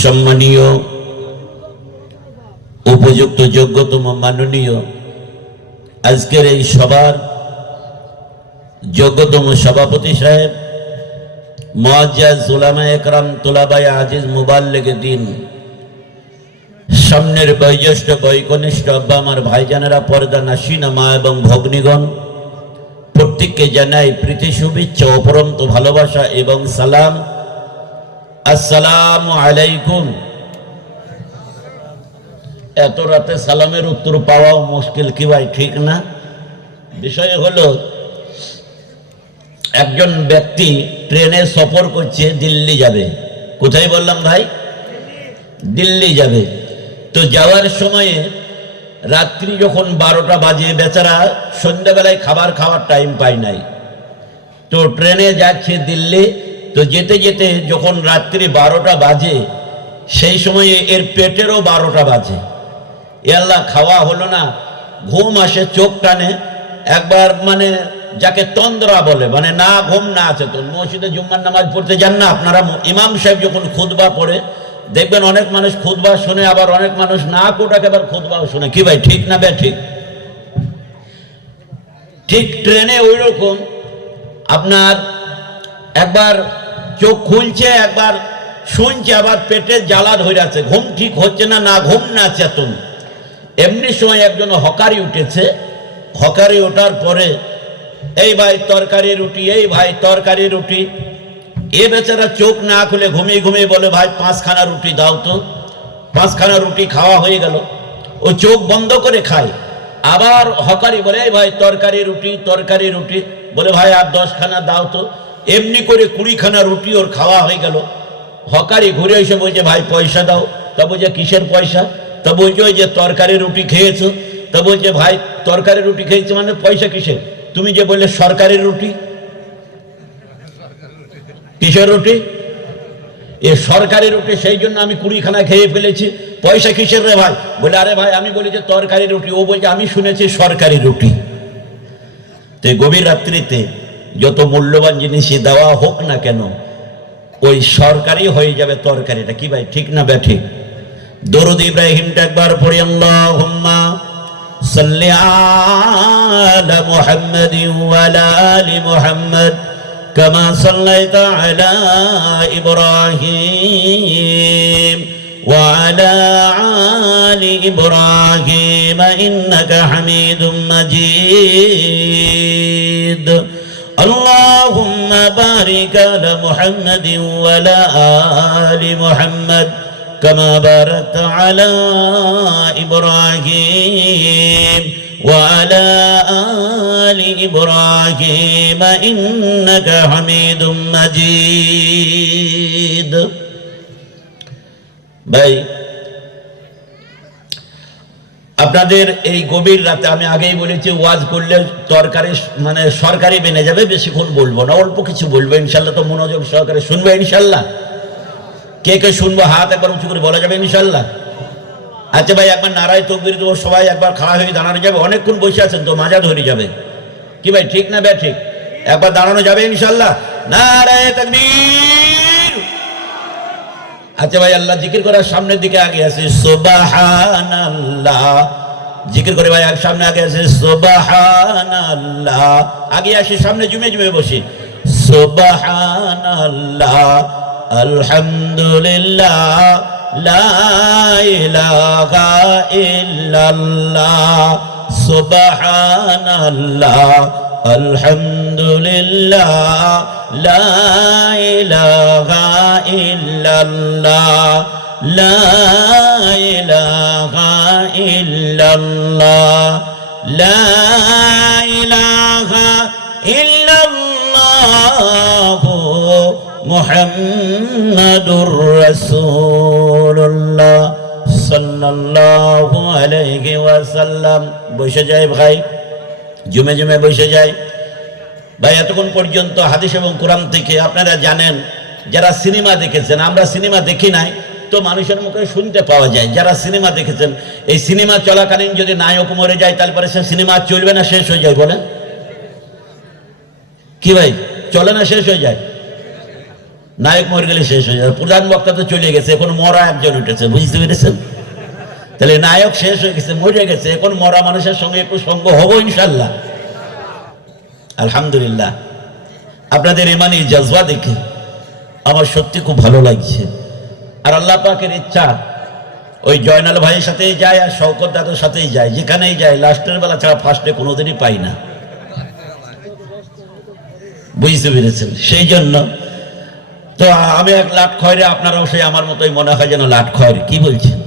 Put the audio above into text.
সম্মানীয় উপযুক্ত যোগ্যতম মাননীয় আজকের এই সভার যোগ্যতম সভাপতি সাহেব, মুআজ্জাজ উলামায়ে একরাম, তুলাবায়ে আজিজ, মুবাল্লিগে দ্বীন, সামনের বয়োজ্যেষ্ঠ বয়োকনিষ্ঠ আব্বা আমার ভাইজানেরা, পর্দা নাশিনা মা এবং ভগ্নীগণ, প্রত্যেককে জানাই প্রীতি শুভেচ্ছা, অপরন্ত ভালোবাসা এবং সালাম। আসসালামু আলাইকুম। এত রাতে সালামের উত্তর পাওয়াও মুশকিল, কি ভাই ঠিক না? বিষয় হলো, একজন ব্যক্তি ট্রেনে সফর করছে, দিল্লি যাবে। কোথায় বললাম ভাই? দিল্লি যাবে। তো যাওয়ার সময়ে রাত্রি যখন 12টা বাজে, বেচারা সন্ধ্যাবেলায় খাবার খাওয়ার টাইম পায় নাই। তো ট্রেনে যাচ্ছে দিল্লি। তো যেতে যেতে যখন রাত্রি 12টা বাজে, সেই সময়ে এর পেটেরও 12টা বাজে। আল্লাহ, খাওয়া হলো না, ঘুম আসে, চোখ টানে। একবার মানে যাকে তন্দ্রা বলে, মানে না ঘুম না আছে। তো মসজিদে জুম্মার নামাজ পড়তে যান না আপনারা? ইমাম সাহেব যখন খুতবা পড়ে, দেখবেন অনেক মানুষ খুতবা শুনে, আবার অনেক মানুষ না কোটাকে আবার খুতবাও শুনে। কি ভাই ঠিক না? ঠিক। ঠিক ট্রেনে ওই রকম আপনার একবার চোখ খুলছে, একবার শুনছে, আবার পেটে জ্বালা ধরে আছে, ঘুম ঠিক হচ্ছে না, না ঘুম না চেতন। এমনি সময় একজন হকারি উঠেছে। হকারি ওঠার পরে, এই ভাই তরকারি রুটি, এই ভাই তরকারি রুটি। এ বেচারা চোখ না খুলে ঘুমিয়ে ঘুমিয়ে বলে, ভাই 5খানা রুটি দাও তো। 5খানা রুটি খাওয়া হয়ে গেল, ও চোখ বন্ধ করে খায়। আবার হকারি বলে, এই ভাই তরকারি রুটি, তরকারি রুটি। বলে, ভাই আর 10খানা দাও তো। এমনি করে 20খানা রুটি ওর খাওয়া হয়ে গেল। হকারি ঘুরে এসে বলছে, ভাই পয়সা দাও। তা বলছে, কিসের পয়সা? তা বলছে, ওই যে তরকারি রুটি খেয়েছো। তা বলছে, ভাই তরকারি রুটি খেয়েছো মানে পয়সা কিসের? তুমি যে বললে সরকারি রুটি। কিসের রুটি? এ সরকারি রুটি, সেই জন্য আমি 20খানা খেয়ে ফেলেছি। পয়সা কিসের রে ভাই? বলে, আরে ভাই আমি বলি যে তরকারি রুটি। ও বলছে, আমি শুনেছি সরকারি রুটি। তো গভীর রাত্রিতে যত মূল্যবান জিনিসই দেওয়া হোক না কেন, ওই সরকারি হয়ে যাবে তরকারিটা। কি ভাই ঠিক না? ঠিক। দরুদ ইব্রাহিমটা একবার পড়ি, আল্লাহুম্মা সাল্লি আলা মুহাম্মাদিন ওয়া আলা আলি মুহাম্মাদ কামা সাল্লাইতা আলা ইব্রাহিম ওয়া আলা আলি ইব্রাহিম ইন্নাকা হামিদুম মাজিদ। আল্লাহুম্মা বারিক আলা মুহাম্মাদিন ওয়া আলা আলি মুহাম্মাদ كما باركت على إبراهيم وعلى آل إبراهيم إنك حميد مجيد। ভাই, আপনাদের এই গভীর রাতে আমি আগেই বলেছি, ওয়াজ করলে তরকারি মানে সরকারি বেনে যাবে। বেশিক্ষণ বলবো না, অল্প কিছু বলবো ইনশাল্লাহ। তো মনোযোগ সহকারে শুনবে ইনশাল্লাহ। কে কে শুনবো হাত একবার উঁচু করে বলা যাবে ইনশাল্লাহ? আচ্ছা ভাই, একবার নারায় তাকবীর দেবো, সবাই একবার খাড়া হয়ে দাঁড়ানো যাবে। অনেকক্ষণ বসে আছেন তো, মাজা ধরে যাবে। কি ভাই ঠিক না? ঠিক। একবার দাঁড়ানো যাবে ইনশাল্লাহ? নারায় তাকবীর। আচ্ছা ভাই, আল্লাহ জিকির করার সামনের দিকে আগে আছে, সুবহানাল্লাহ। জিকির করে ভাই সামনে আগে আছে, সুবহানাল্লাহ। আগে আসি সামনে, জুমে জুমে বসি, সুবহানাল্লাহ আলহামদুলিল্লাহ লা ইলাহা ইল্লাল্লাহ সুবহানাল্লাহ আলহামদুলিল্লাহ লা ইলাহা ইল্লাল্লাহ লা ইলাহা ইল্লাল্লাহ লা ইলাহা ইল্লাল্লাহ মুহাম্মাদুর রাসূলুল্লাহ সাল্লাল্লাহু আলাইহি ওয়াসাল্লাম। বসে যায় ভাই, জুমে জুমে বসে যায় ভাই। এতক্ষণ পর্যন্ত হাদিস এবং কোরআন থেকে আপনারা জানেন, যারা সিনেমা দেখেছেন, আমরা সিনেমা দেখি নাই, তো মানুষের মুখে শুনতে পাওয়া যায়। যারা সিনেমা দেখেছেন, এই সিনেমা চলাকালীন যদি নায়ক মরে যায়, তারপরে সে সিনেমা চলবে না, শেষ হয়ে যায়। বলেন কি ভাই, চলে না, শেষ হয়ে যায়? নায়ক মরে গেলে শেষ হয়ে যাবে, প্রধান বক্তা তো চলে গেছে, এখন মরা একজন উঠেছে, বুঝতে পেরেছেন? তাহলে নায়ক শেষ হয়ে গেছে, মরে গেছে, এখন মরা মানুষের সঙ্গে একটু সঙ্গ হবো ইনশাল্লাহ। আলহামদুলিল্লাহ, আপনাদের ইমানি জজবা দেখে আমার সত্যি খুব ভালো লাগছে। আর আল্লাহ পাকের ইচ্ছা ওই জয়নাল ভাইয়ের সাথেই যায় আর শওকত দাদার সাথেই যায়, যেখানেই যায় লাস্টের বেলা ছাড়া ফার্স্টে কোনোদিনই পাই না, বুঝতে পেরেছেন? সেই জন্য তো আমি এক লাট খয়রে, আপনারাও সেই আমার মতোই মনে হয় যেন লাট খয়রে, কি বলছেন?